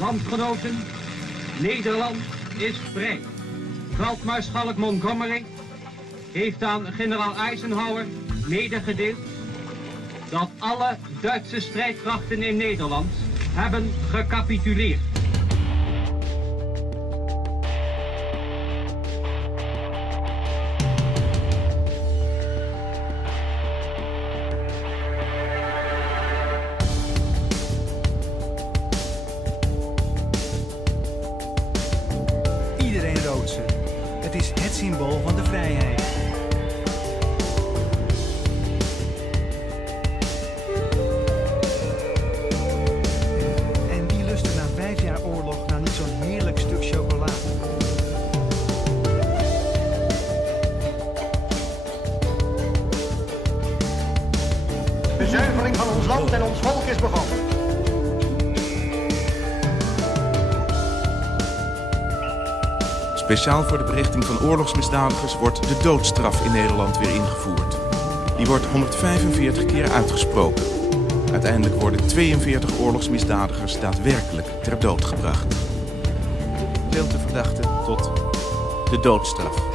Landgenoten, Nederland is vrij. Veldmaarschalk Montgomery heeft aan generaal Eisenhower medegedeeld dat alle Duitse strijdkrachten in Nederland hebben gecapituleerd. Iedereen roodse. Het is het symbool van de vrijheid. En wie lust er na 5 jaar oorlog nou niet zo'n heerlijk stuk chocola? De zuiveling van ons land en ons volk is begonnen. Speciaal voor de berichting van oorlogsmisdadigers wordt de doodstraf in Nederland weer ingevoerd. Die wordt 145 keer uitgesproken. Uiteindelijk worden 42 oorlogsmisdadigers daadwerkelijk ter dood gebracht. Veel te verdachten tot de doodstraf.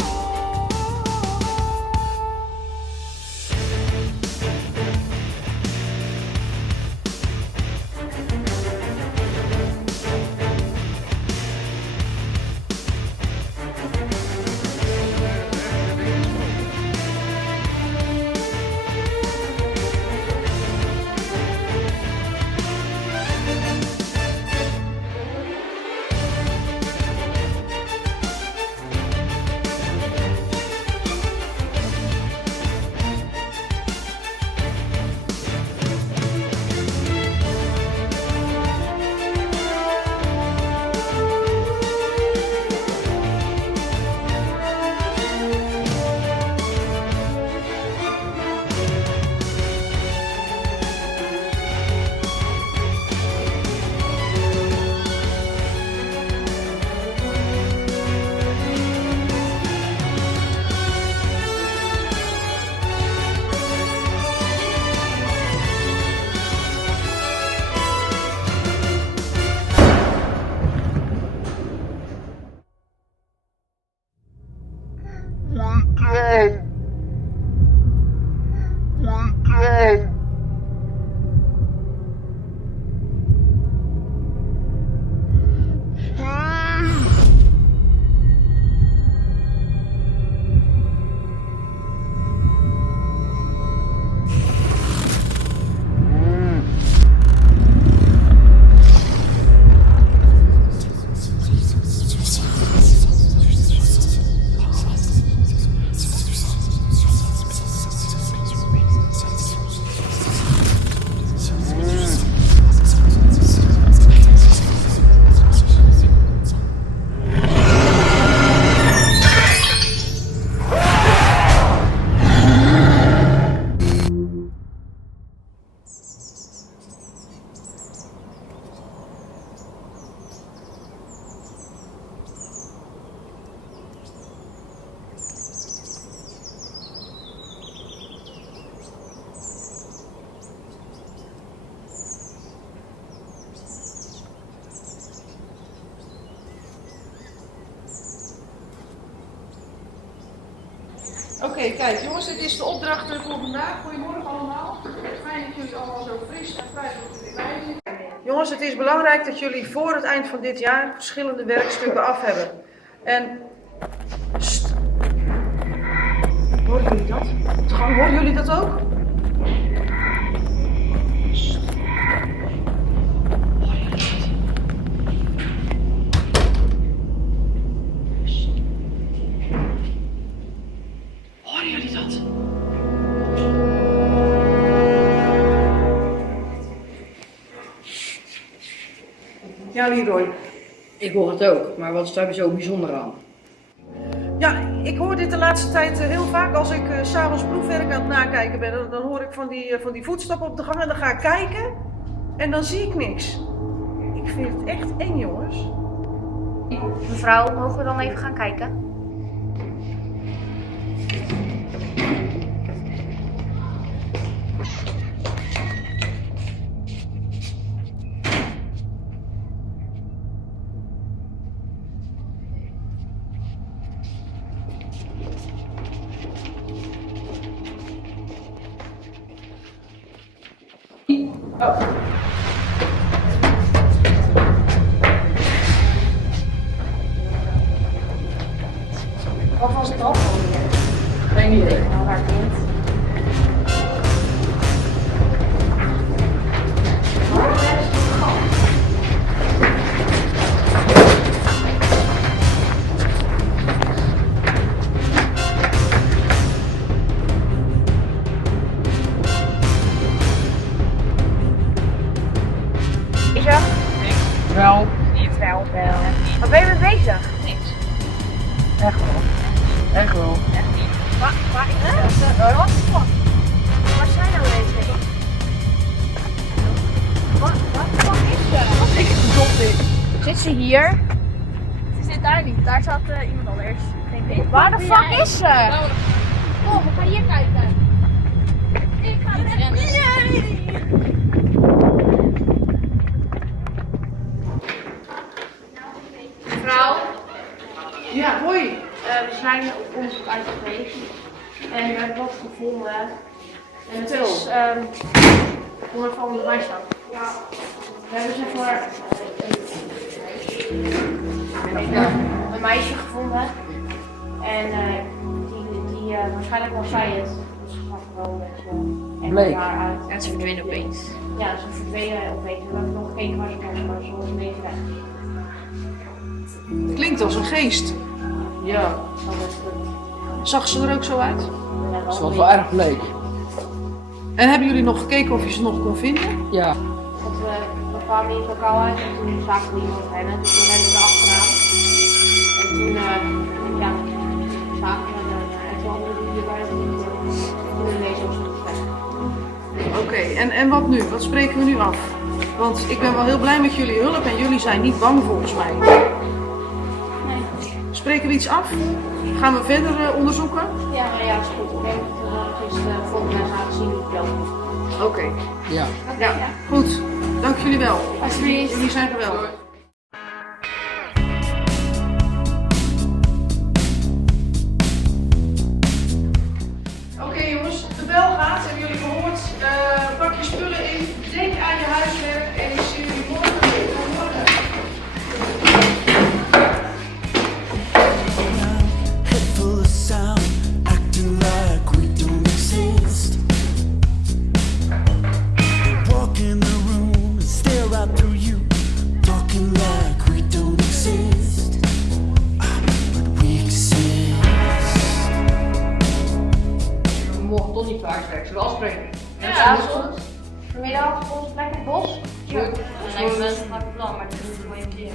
Oké, kijk jongens, dit is de opdracht voor vandaag. Goedemorgen allemaal. Fijn dat jullie allemaal zo fris en vrij zijn. Jongens, het is belangrijk dat jullie voor het eind van dit jaar verschillende werkstukken af hebben. En... Horen jullie dat? Horen jullie dat ook? Horen jullie dat? Ja, Leroy. Ik hoor het ook, maar wat is daar zo bijzonder aan? Ja, ik hoor dit de laatste tijd heel vaak als ik 's avonds proefwerk aan het nakijken ben. Dan hoor ik van die voetstappen op de gang en dan ga ik kijken en dan zie ik niks. Ik vind het echt eng, jongens. Mevrouw, mogen we dan even gaan kijken? Wat was het al? Geen idee. Nou, waar kind. Is er? Wel. Niet wel. Wat ben je mee bezig? Niks. Echt wel. Echt wel. Waar is het? Wat de fuck? Waar zijn nou deze? Wat de fuck is er? Wat is het? Zit ze hier? Ze zit daar niet, daar zat iemand anders. Geen idee. Waar de fuck is ze? Oh, we gaan hier kijken. Ik ga rennen. Mevrouw, Ja, hoi. we zijn op onderzoek uit geweest. En we hebben wat gevonden. En het is voor een van de bijstand. We hebben zeg maar een meisje gevonden. En die waarschijnlijk was zij het. Dus ze gaf gewoon met Bleek. haar uit. En ze verdwenen opeens. Ja, ze verdwenen opeens. We hebben nog gekeken waar ze was, maar ze was ineens weg. Klinkt als een geest. Ja, dat is goed. Zag ze er ook zo uit? Ze was wel erg bleek. En hebben jullie nog gekeken of je ze nog kon vinden? Ja. Want we kwamen in het lokaal uit en toen zagen we iemand rennen. Dus toen renden we achteraan. En toen zagen we en toen hadden we hier bijna niet. Toen ineens was het weg. Oké, en wat nu? Wat spreken we nu af? Want ik ben wel heel blij met jullie hulp en jullie zijn niet bang volgens mij. Spreken we iets af? Gaan we verder onderzoeken? Ja, maar ja, dat is goed. Ik denk dat we het volgende jaar gaan zien hoe het loopt. Oké. Ja. Ja, goed. Dank jullie wel. Alsjeblieft. Jullie zijn geweldig. Oké jongens, de bel gaat. Hebben jullie gehoord? Pak je spullen in. Denk aan je huiswerk en ik zie jullie morgen weer. Morgen. Head full of sound, acting like we don't exist. Walk in the room and stare right through you, talking like we don't exist. But we exist. We mogen toch niet vaak zullen we afspreken? Ja, dat is goed. Vanmiddag op onze plek in het bos. Ja. En ik ben het gaat plan, maar het is gewoon een keer.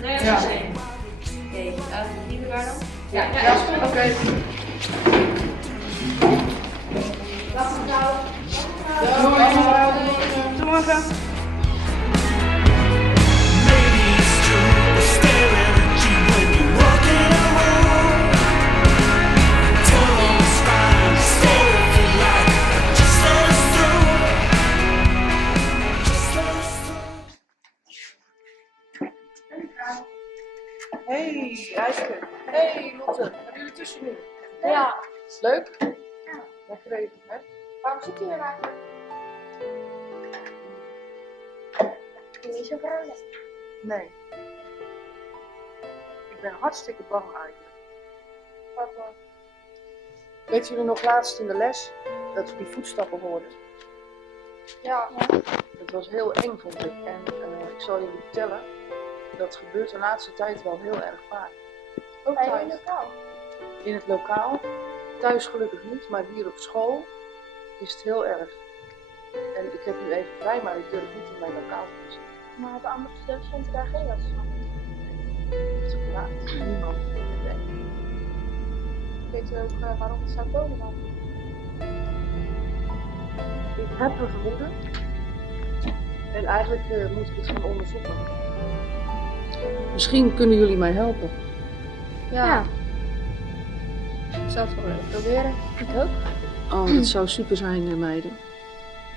Nee, dat is Ja. het same. Oké, zien we daar dan? Ja, ja, is goed. Oké. Dag mevrouw. Tot morgen. Maybe it's true, we're staring at you when you walk in a room. Tell me it's fine, stay if you like, but just let us through. Just let us through. Hey, IJsker. Hey, Lotte. Hebben jullie tussen nu? Ja. Leuk? Ja. Lekker even, hè? Waarom zit u hier eigenlijk? Kun je niet zo vrolijk? Nee. Ik ben hartstikke bang eigenlijk. Wat dan? Weet jullie nog laatst in de les dat we die voetstappen hoorden? Ja. Dat was heel eng, vond ik. En ik zal jullie vertellen, dat gebeurt de laatste tijd wel heel erg vaak. Ook Bij thuis. jullie lokaal? In het lokaal. Thuis gelukkig niet, maar hier op school is het heel erg. En ik heb nu even vrij, maar ik durf niet in mijn lokaal te zitten. Maar de andere studenten daar geen last van. Ja, niemand. Nee. Weet u ook waarom het zou komen dan? Ik heb een vermoeden. En eigenlijk moet ik het gaan onderzoeken. Misschien kunnen jullie mij helpen. Ja. Ik zou het wel willen proberen. Ik ook. Oh, dat zou super zijn, meiden.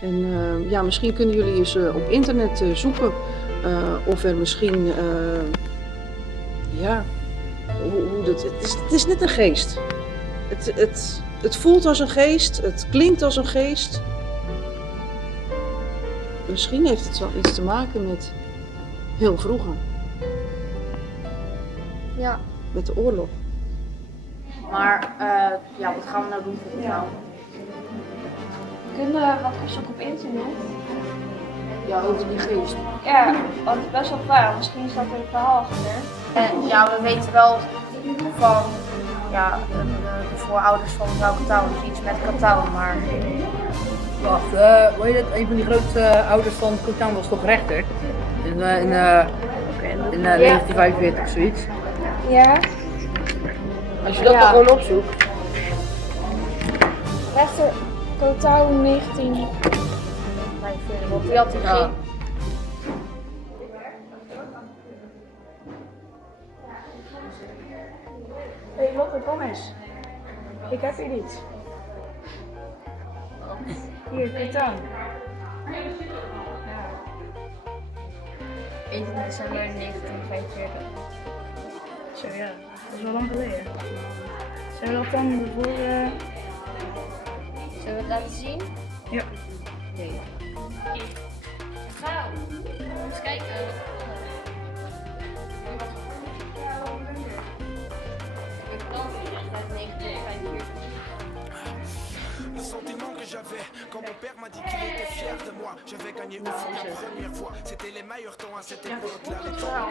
En ja, misschien kunnen jullie eens op internet zoeken of er misschien, ja, hoe dat. Het is net een geest. Het voelt als een geest, het klinkt als een geest. misschien heeft het wel iets te maken met heel vroeger, Ja. met de oorlog. Maar ja, wat gaan we nou doen voor het nou? Kunnen we wat opzoeken op internet? Ja, over die geest. Ja, dat is best wel fijn. Misschien staat er een verhaal achter. En ja, we weten wel van de voorouders van mevrouw Kataun, dus iets met Kataun, maar... Wacht, hoe heet het? Een van die grote ouders van Kataun was toch rechter? In 1945 zoiets. Ja. Als je dat Ja. dan gewoon opzoekt. Rechter Kataun 1945, want die had hij Ja. geen... Hé, Lotte, kom eens. Ik heb hier iets. Hier, Kataun. 21 december 1945. Zo ja, dat is wel lang geleden. Zullen we dat dan ervoor... Zullen we het laten zien? Ja. Nee. Ga. Eens kijken. Le sentiment que j'avais quand mon père m'a dit qu'il était fier de moi. J'avais gagné au foot la première fois. C'était les meilleurs temps à cette époque-là. Les temps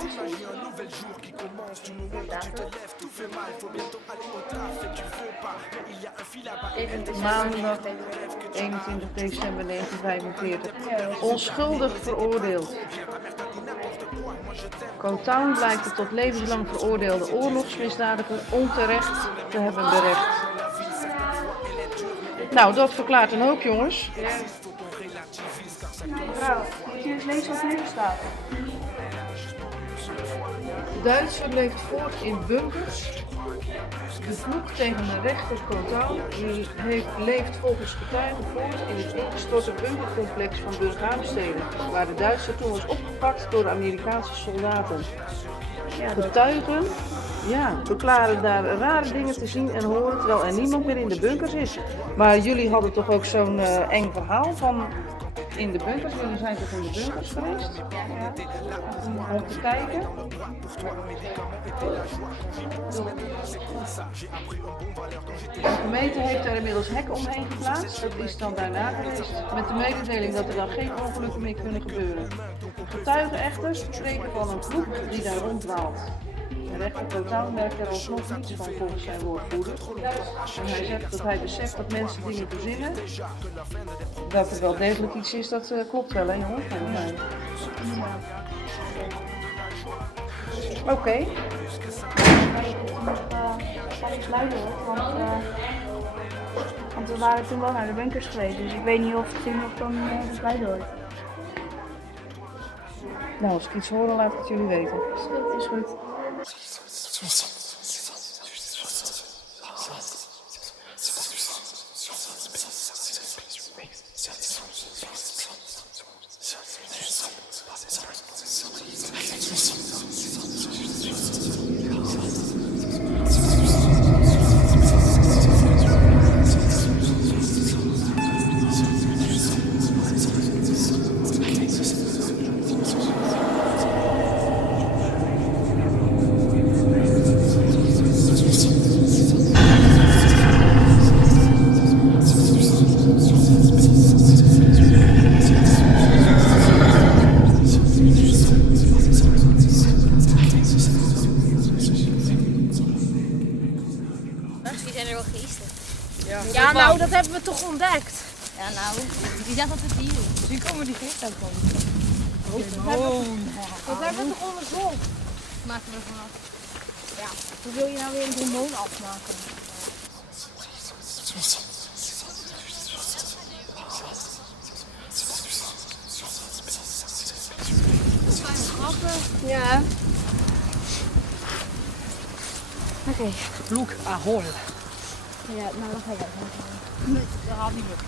t'imagines un nouvel jour qui commence. Du moment où tu te lèves, tout fait mal. Faut bientôt aller au taf et tu veux pas. Mais il y a un fil là-bas. Maandag 21 december 1945. Onschuldig veroordeeld. Kataun blijkt tot levenslang veroordeelde oorlogsmisdadiger onterecht te hebben berecht. Nou, dat verklaart een hoop, jongens. Mevrouw, moet je eens lezen wat hier staat? Duitsland leeft voort in bunkers. De vloek tegen de rechter Kataun leeft volgens getuigen voort in het ingestorte bunkercomplex van Burghaamstede, waar de Duitser toen was opgepakt door de Amerikaanse soldaten. Getuigen verklaren daar rare dingen te zien en horen terwijl er niemand meer in de bunkers is. Maar jullie hadden toch ook zo'n eng verhaal van in de bunkers? Jullie zijn toch in de bunkers geweest? Ja. Om te kijken. De gemeente heeft daar inmiddels hekken omheen geplaatst. Dat is dan daarna geweest. Met de mededeling dat er dan geen ongelukken meer kunnen gebeuren. Getuigen echter spreken van een vloek die daar ronddwaalt. De rechter Kataun merkt er alsnog niets van volgens zijn woordvoerder. En hij zegt dat hij beseft dat mensen dingen verzinnen. Dat er wel degelijk iets is, dat klopt wel, hè jongens? Oké. Want we waren toen wel naar de bunkers geweest, dus ik weet niet of het toen nog dan erbij hoort. Nou, als ik iets hoor, dan laat ik het jullie weten. Is goed. Die zijn er wel geestig. Ja, nou, dat hebben we toch ontdekt. Ja, nou, die zegt dat het hier is. Nu komen die geesten van. Dat hebben we toch onderzocht? Maken we vanaf. Ja, hoe wil je nou weer een hormoon afmaken? Ja. Oké. Vloek Ahol. Ja, nou dan ga jij. Nee, dat gaat niet lukken.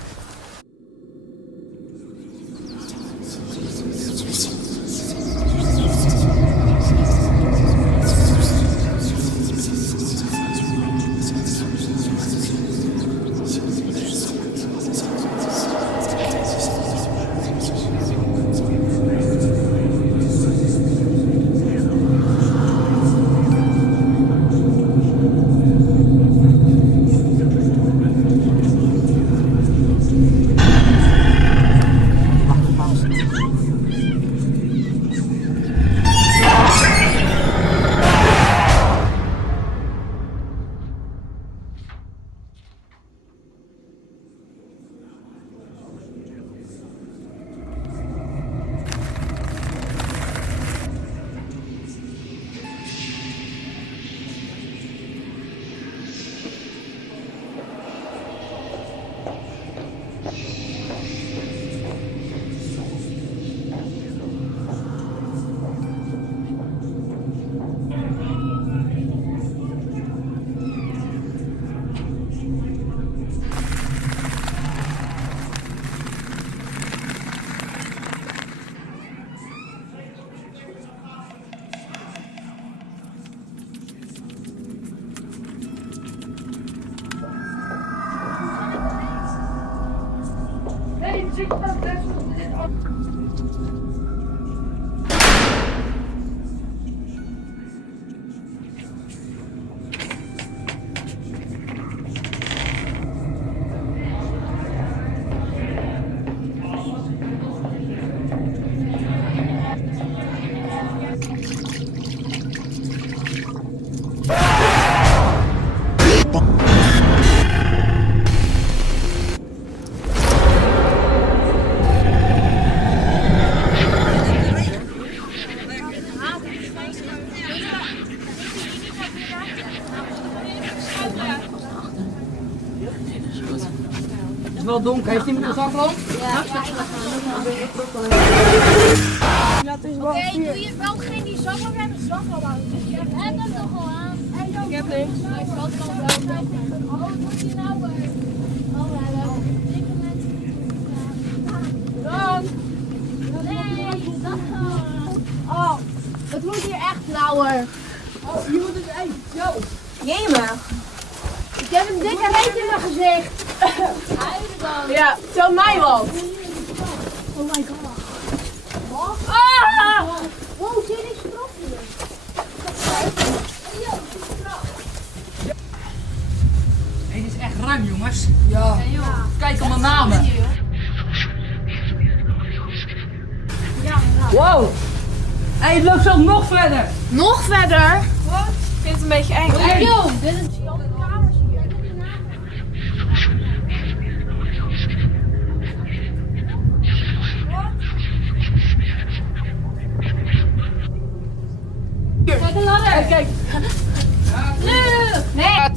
wel donker. Heeft iemand een zaklamp? Ja. Oké, doe je wel geen die zaklamp en de zaklamp aan. Ik heb hem toch al aan. Ik heb niks. Ik zal het wel wel. Oh, wat moet je nou weer? Oh, hallo. Dikke mensen. Dan. Nee, zaklamp. Oh, het moet hier echt nauwer. Oh, je moet het even. Yo. Jemig. Ik heb een dikke reet in mijn gezicht. Huilen dan. Ja, tel mij wat. Oh my god. Wat? Ah! Wow, zie je deze straf hier? Nee, dit is echt ruim, jongens. Ja. Kijk op mijn namen. Wow. Hey, het loopt zelfs nog verder. Nog verder? Wat? Ik vind het een beetje eng. Hey, joh, dit is al de kamers hier. Kijk, een ladder. Kijk. Nee.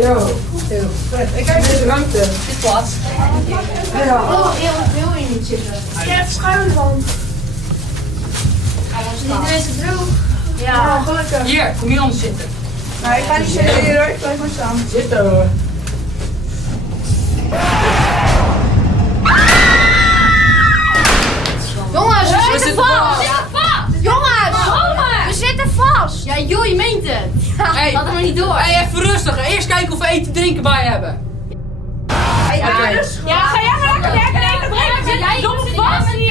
Yo. Ik kijk deze ruimte. Dit plaats. Oh, heel wil je niet zitten. Ik heb schuimwand. Niet deze droog. Ja, gelukkig. Hier, kom hier anders zitten. Maar ik ga niet zitten hier hoor, ik blijf maar staan. Zitten hoor. Jongens, we zitten vast! Jongens! We zitten vast! Ja joh, je meent het! Hey, laat hem maar niet door! Hey, even rustig. Eerst kijken of we eten en drinken bij hebben. Ja, ga jij maar lekker eten en drinken. Jij Domme vast hier.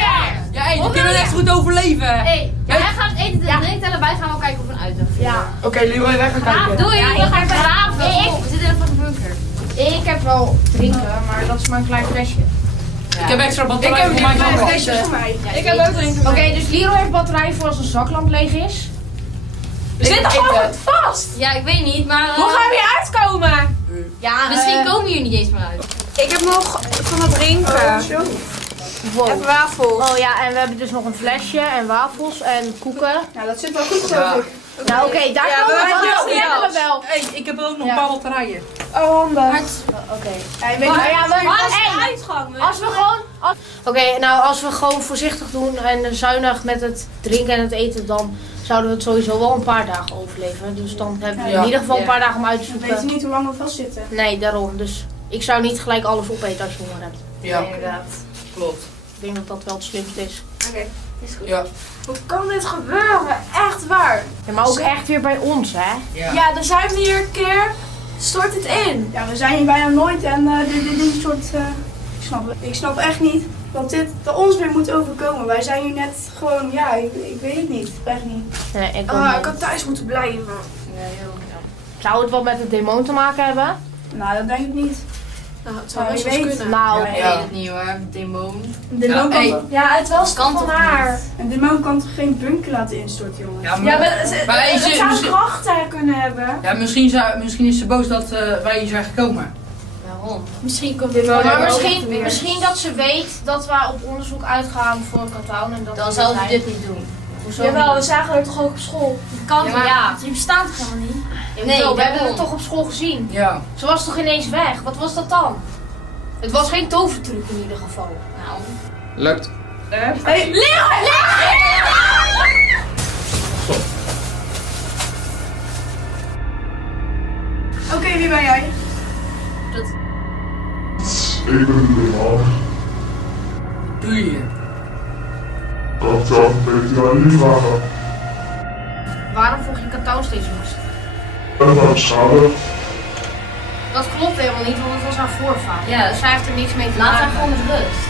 Ja, hey, die kunnen echt goed overleven. Hey, jij gaat eten en drinken en wij gaan wel kijken of we een uitweg vinden. Ja. Oké, Leroy, weg gaan kijken. Doei, we gaan graven! We zitten even voor de bunker. Ik heb wel drinken, maar dat is maar een klein flesje. Ik heb extra batterij voor mijn Deze kamera. is voor mij. Ja, Ik heb ook drinken. Oké, dus Leroy heeft batterij voor als een zaklamp leeg is. We zitten gewoon goed vast. Ja, ik weet niet, maar... Hoe gaan we hier uitkomen? Ja, misschien komen we hier niet eens meer uit. Ik heb nog van het drinken. Even wafels. Oh ja, en we hebben dus nog een flesje en wafels en koeken. Nou, dat zit wel goed geloof ik. Nou oké, daar komen we wel. Die hebben we wel. Hey, ik heb ook nog een paar batterijen. Oh, handig. Oké. Hey, weet Maar je, ja, waar is hey, de uitgang? Als we gewoon... Oké, nou als we gewoon voorzichtig doen en zuinig met het drinken en het eten, dan zouden we het sowieso wel een paar dagen overleven. Dus dan hebben we in ieder geval een paar dagen om uit te We weten zoeken. niet hoe lang we vastzitten. Nee, daarom. Dus ik zou niet gelijk alles opeten als je honger hebt. Ja, Inderdaad. klopt. Ik denk dat dat wel het slimste is. Oké, is goed. Ja. Hoe kan dit gebeuren? Echt waar. Ja, maar ook echt weer bij ons, hè? Ja, dan zijn we hier een keer. Stort het in. Ja, we zijn hier bijna nooit en dit soort... Ik snap echt niet dat dit ons weer moet overkomen. Wij zijn hier net gewoon, ja, ik weet het niet. Echt niet. Nee, ik Ik had thuis moeten blijven. Zou het wat met de demon te maken hebben? Nou, dat denk ik niet. Nou, het zou best wel kunnen. Nou, Ik weet het niet hoor, demon. Een demon Ja, hey. kan... Ja, het was Kan van toch haar. Een demon kan toch geen bunker laten instorten, jongens? Ja, Ja, maar hey, het zou misschien- krachten kunnen hebben. Ja, misschien is ze boos dat wij hier zijn gekomen. Waarom? Misschien komt dit wel maar weer. misschien dat ze weet dat wij op onderzoek uitgaan voor Katown en dat Dan we zou ze zijn. dit niet doen. Hoezo Jawel, we niet? zagen haar toch ook op school? Kan Ja, maar- ja. Die bestaat toch helemaal niet? Nee, Nee, we hebben daarom. het toch op school gezien. Ja. Ze was toch ineens weg? Wat was dat dan? Het was geen tovertruc in ieder geval. Nou. Lukt. Hey, Oké, wie ben jij? Ik ben de demon. Doe je hier. Kapitein Peter Lima. Waarom vroeg je Katown steeds moest? En wat schade? Dat klopt helemaal niet, want het was haar voorvader. Ja. Dus zij heeft er niks mee te Laat haar maken. gewoon met rust.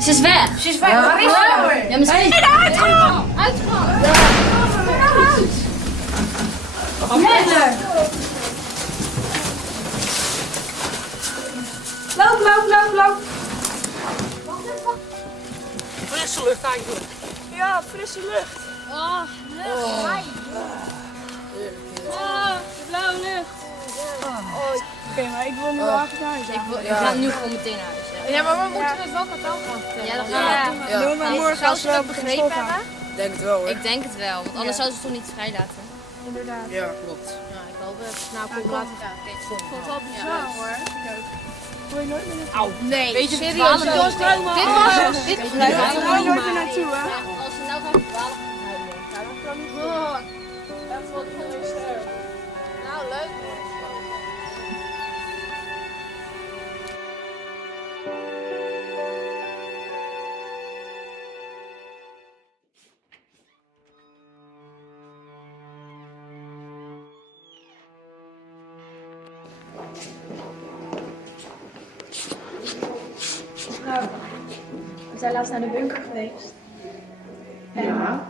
Ze is weg. Ze is weg, waar is ze? Ja, misschien. Uitgang! Uitgang! Loop, loop, loop, loop. Frisse lucht eigenlijk. Ja, frisse lucht. Oh, lucht. Oh, blauwe lucht. Oké, maar ik wil nu wel even naar huis. Ik ga nu gewoon meteen naar huis. Ja, maar we moeten het wel kwartaal gaan vertellen. Ja, dat gaan we doen. Ja. Doen we morgen als we het op de begrepen school gaan. hebben? Denk het wel hoor. Ik denk het wel, want anders zouden ze het toch niet vrijlaten. Inderdaad. Ja, klopt. Ja, ik hoop het. Nou, kom laten gaan. Ik vond het wel bizar hoor. Wil je nooit meer naartoe? Nee, Weet je, serieus. Dit was Ik ga nooit meer naartoe hè. Als je nou gaat verdwalen, ga je dat niet doen. Dat wordt gewoon sterk. Nou, leuk. Nou, we zijn laatst naar de bunker geweest. Ja.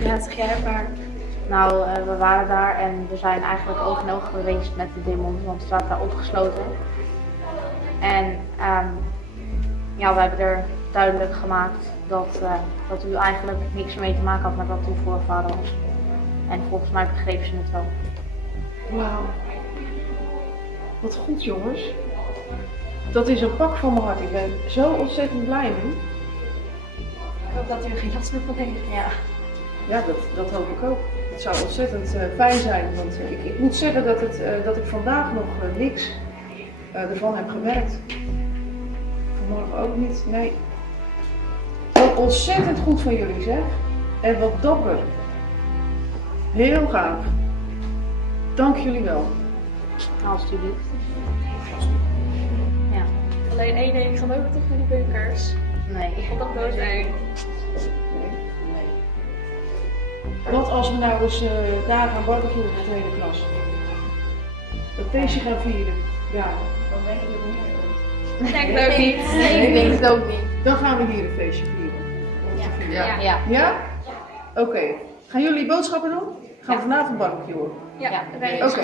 Ja, zeg jij maar. Nou, we waren daar en we zijn eigenlijk oog in oog geweest met de demons, want het staat daar opgesloten. En ja, we hebben er duidelijk gemaakt dat u eigenlijk niks mee te maken had met wat uw voorvader was. En volgens mij begreep ze het wel. Wauw. Wat goed jongens. Dat is een pak van mijn hart. Ik ben zo ontzettend blij mee. Ik hoop dat u er geen last meer van heeft. Ja. Ja, dat hoop ik ook. Het zou ontzettend fijn zijn, want ik moet zeggen dat ik vandaag nog niks ervan heb gewerkt. Vanmorgen ook niet, nee. Wat ontzettend goed van jullie zeg. En wat dapper. Heel gaaf. Dank jullie wel. Alsjeblieft. Ja. Alleen één ding, ik ga nooit meer terug naar die bunkers. Nee. Ik vond dat doodeng. Wat als we nou eens daar gaan barbecuen met de hele klas? Een feestje gaan vieren. Ja. Dan denk ik dat het niet meer komt. Ik denk het ook niet. Nee, ik denk het ook niet. Dan gaan we hier een feestje vieren. Ja. Ja. Ja? Oké. Gaan jullie boodschappen doen? Gaan we vanavond barbecuen? Ja, Oké.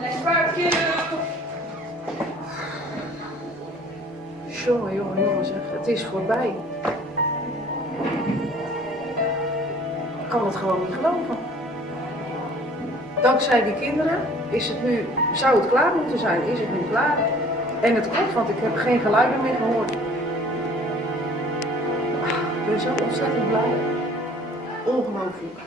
Lekker barbecue! Jongen, zeg. Het is voorbij. Ik kan het gewoon niet geloven. Dankzij die kinderen zou het klaar moeten zijn. Is het nu klaar? En het klopt, want ik heb geen geluiden meer gehoord. Ik ben zo ontzettend blij. Ongelooflijk.